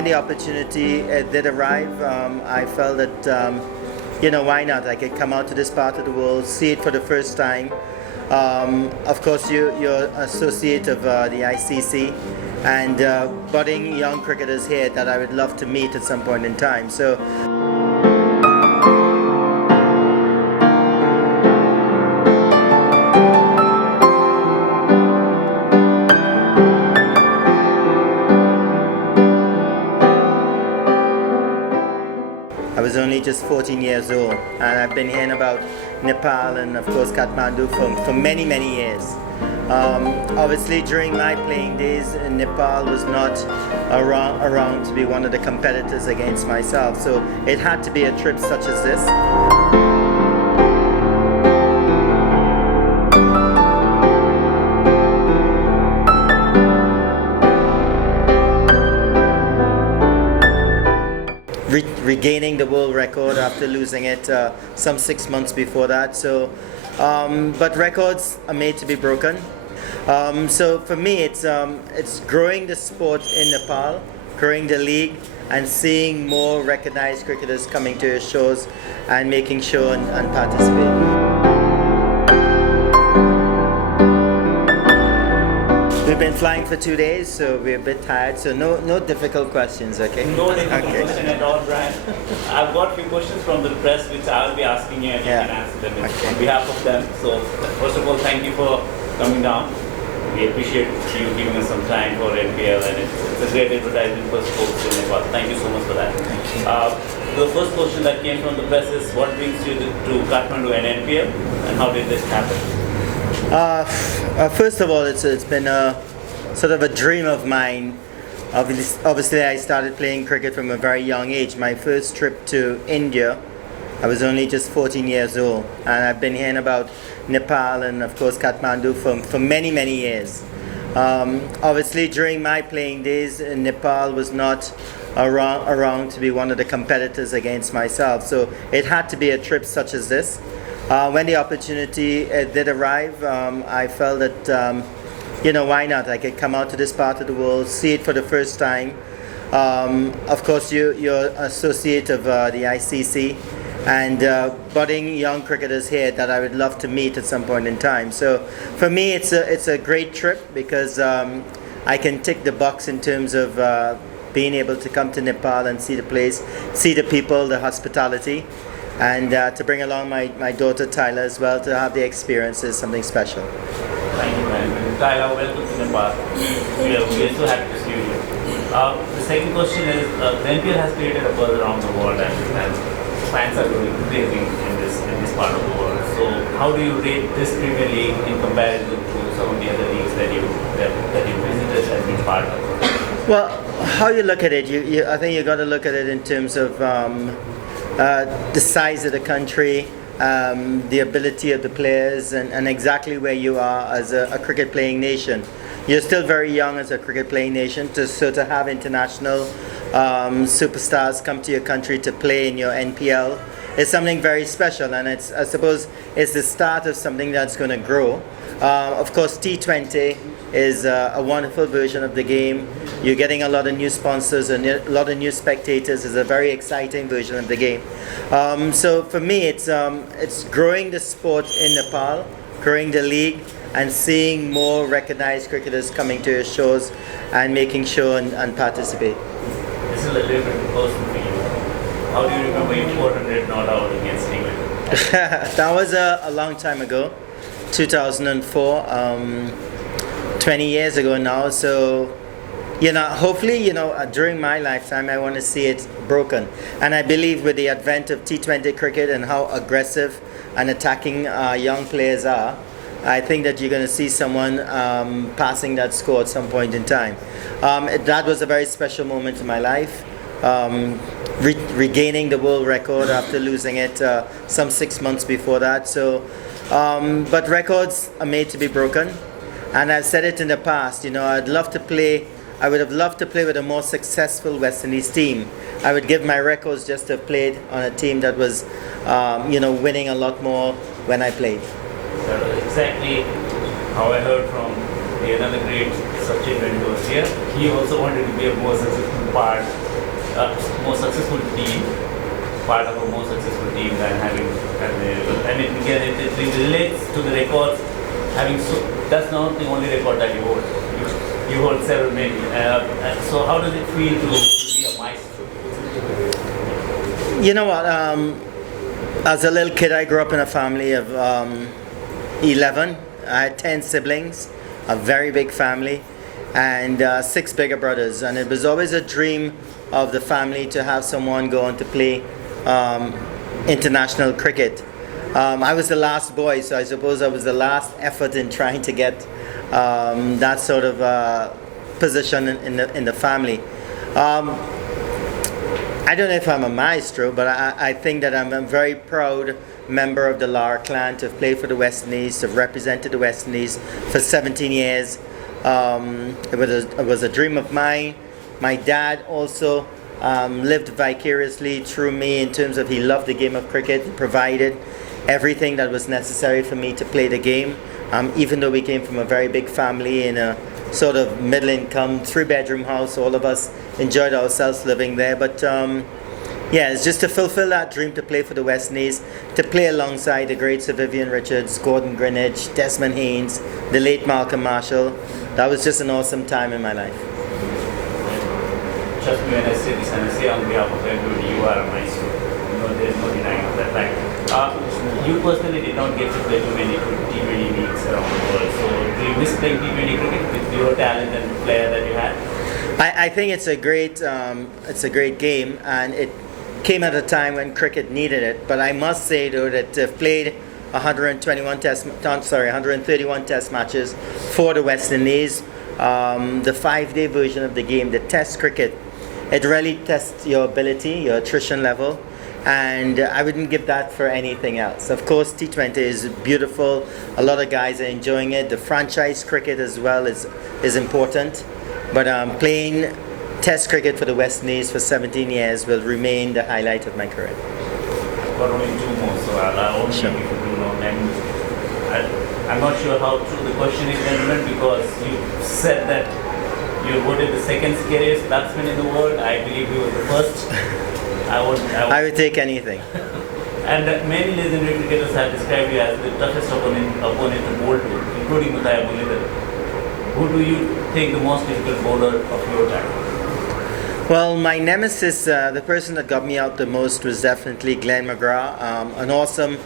when the opportunity did arrive, I felt that, why not? I could come out to this part of the world, see it for the first time. Of course, you're associate of the ICC and budding young cricketers here that I would love to meet at some point in time. So. I was only just 14 years old, and I've been hearing about Nepal and of course Kathmandu for many years. Obviously during my playing days, Nepal was not around to be one of the competitors against myself, so it had to be a trip such as this. Regaining the world record after losing it some 6 months before that. So, but records are made to be broken. So for me, it's growing the sport in Nepal, growing the league, and seeing more recognized cricketers coming to your shows and making sure and participate. We've been flying for 2 days, so we're a bit tired. So no difficult questions, okay? No difficult question at all, Brian. I've got a few questions from the press which I'll be asking you and you can answer them on behalf of them. So first of all, thank you for coming down. We appreciate you giving us some time for NPL, and it's a great advertisement for sports in Nepal. Thank you so much for that. The first question that came from the press is, what brings you to Kathmandu and NPL, and how did this happen? First of all, it's been a sort of a dream of mine. Obviously, I started playing cricket from a very young age. My first trip to India, I was only just 14 years old, and I've been hearing about Nepal and of course Kathmandu for many years. Obviously, during my playing days, Nepal was not around to be one of the competitors against myself, so it had to be a trip such as this. When the opportunity did arrive, I felt that, why not? I could come out to this part of the world, see it for the first time. Of course, you're associate of the ICC and budding young cricketers here that I would love to meet at some point in time. So for me, it's a great trip because I can tick the box in terms of being able to come to Nepal and see the place, see the people, the hospitality. And to bring along my daughter Tyler as well, to have the experience is something special. Thank you, man. Tyler, welcome to Nepal. We are so happy to see you here. The second question is, the NPL has created a buzz around the world, and fans are going crazy in this part of the world. So how do you rate this Premier League in comparison to some of the other leagues that you visited and been part of? Well, how you look at it, I think you got to look at it in terms of the size of the country, the ability of the players, and exactly where you are as a cricket playing nation. You're still very young as a cricket playing nation, so to have international superstars come to your country to play in your NPL is something very special, and I suppose it's the start of something that's going to grow. Of course, T20 is a wonderful version of the game. You're getting a lot of new sponsors and a lot of new spectators. It's a very exciting version of the game. So for me, it's growing the sport in Nepal, growing the league, and seeing more recognized cricketers coming to your shows and making sure and participate. This is a little bit personal for you. How do you remember your 400 not out against England? That was a long time ago, 2004, 20 years ago now. So, hopefully, during my lifetime, I want to see it broken. And I believe with the advent of T20 cricket and how aggressive and attacking young players are, I think that you're going to see someone passing that score at some point in time. That was a very special moment in my life. Regaining the world record after losing it some 6 months before that. So, but records are made to be broken, and I've said it in the past. I would have loved to play with a more successful West Indies team. I would give my records just to have played on a team that was, winning a lot more when I played. That's exactly how I heard from the another great Sachin when he was here. He also wanted to be a more successful part more successful team, part of a more successful team than having. I mean, again, it relates to the records. That's not the only record that you hold. You hold several many. So how does it feel to be a maestro? You know what? As a little kid, I grew up in a family of 11. I had 10 siblings, a very big family, and 6 bigger brothers. And it was always a dream of the family to have someone go on to play international cricket. I was the last boy, so I suppose I was the last effort in trying to get that sort of position in the family. I don't know if I'm a maestro, but I think that I'm a very proud member of the Lara clan to have played for the West Indies, to have represented the West Indies for 17 years. It was a dream of mine. My dad also lived vicariously through me in terms of he loved the game of cricket. He provided everything that was necessary for me to play the game. Even though we came from a very big family in a sort of middle-income 3-bedroom house, all of us enjoyed ourselves living there. But yeah, it's just to fulfill that dream to play for the West Indies, to play alongside the great Sir Vivian Richards, Gordon Greenwich, Desmond Haynes, the late Malcolm Marshall. That was just an awesome time in my life. Trust me when I say this, and I say on behalf of everybody, you are a maestro. There's no denying of that fact. You personally did not get to play too many T20 leagues around the world. So do you miss playing T20 cricket with your talent and flair that you had? I think it's a great game, and it came at a time when cricket needed it. But I must say though that I've played 131 test matches for the West Indies. The 5-day version of the game, the test cricket, it really tests your ability, your attrition level. And I wouldn't give that for anything else. Of course, T20 is beautiful. A lot of guys are enjoying it. The franchise cricket as well is important. But playing Test cricket for the West Indies for 17 years will remain the highlight of my career. Got only 2 more, so I'll only Sure. if you do know. And I'm not sure how true the question is, gentlemen, because you said that you voted the second scariest batsman in the world. I believe you were the first. I would take anything. And many legendary cricketers have described you as the toughest opponent to bowl to, including Mutaya Mulidar. Who do you think the most difficult bowler of your time? Well, my nemesis, the person that got me out the most was definitely Glenn McGrath, an awesome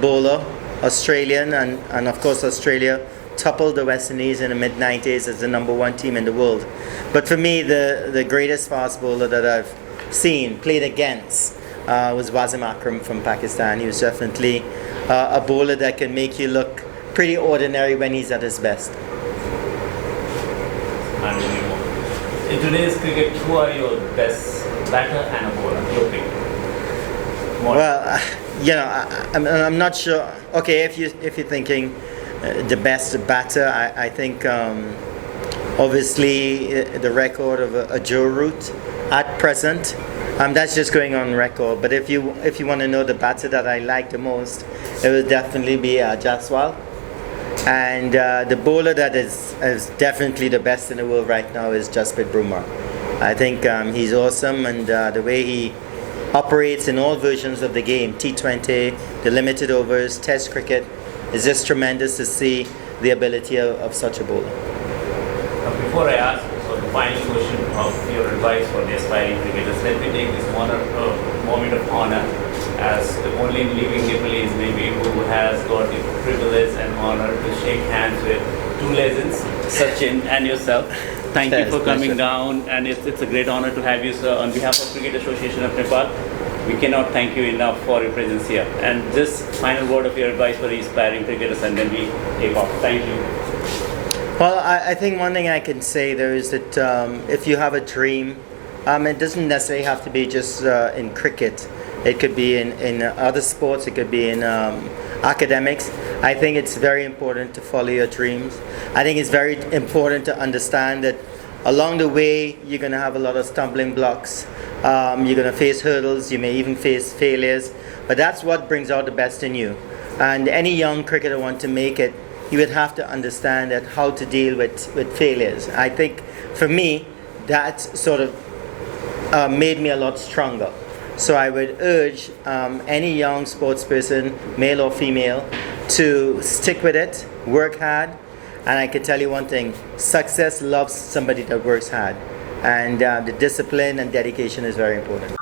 bowler, Australian, and of course Australia toppled the West Indies in the mid-90s as the #1 team in the world. But for me, the greatest fast bowler that I've seen, played against, was Wasim Akram from Pakistan. He was definitely a bowler that can make you look pretty ordinary when he's at his best. Unbelievable. In today's cricket, who are your best batter and a bowler? Your pick. Well, I'm not sure. Okay, if you're thinking the best batter, I think obviously the record of Joe Root at present. That's just going on record. But if you want to know the batter that I like the most, it would definitely be Jaswal. And the bowler that is definitely the best in the world right now is Jasprit Bumrah. I think he's awesome, and the way he operates in all versions of the game, T20, the limited overs, Test cricket, is just tremendous to see the ability of such a bowler. Before I ask for the final question of your advice for the aspiring cricketers, let me take this moment of honor as the only living Nepalese maybe who has got the privilege and honor to shake hands with 2 legends, Sachin and yourself. Thank you for coming down, and it's a great honor to have you, sir. On behalf of Cricket Association of Nepal, we cannot thank you enough for your presence here. And just final word of your advice for the aspiring cricketers, and then we take off. Thank you. Well, I think one thing I can say there is that if you have a dream, it doesn't necessarily have to be just in cricket. It could be in other sports, it could be in academics. I think it's very important to follow your dreams. I think it's very important to understand that along the way you're going to have a lot of stumbling blocks. You're going to face hurdles, you may even face failures, but that's what brings out the best in you. And any young cricketer want to make it, you would have to understand that how to deal with failures. I think for me, that's sort of made me a lot stronger. So I would urge any young sports person, male or female, to stick with it, work hard, and I can tell you one thing: success loves somebody that works hard, and the discipline and dedication is very important.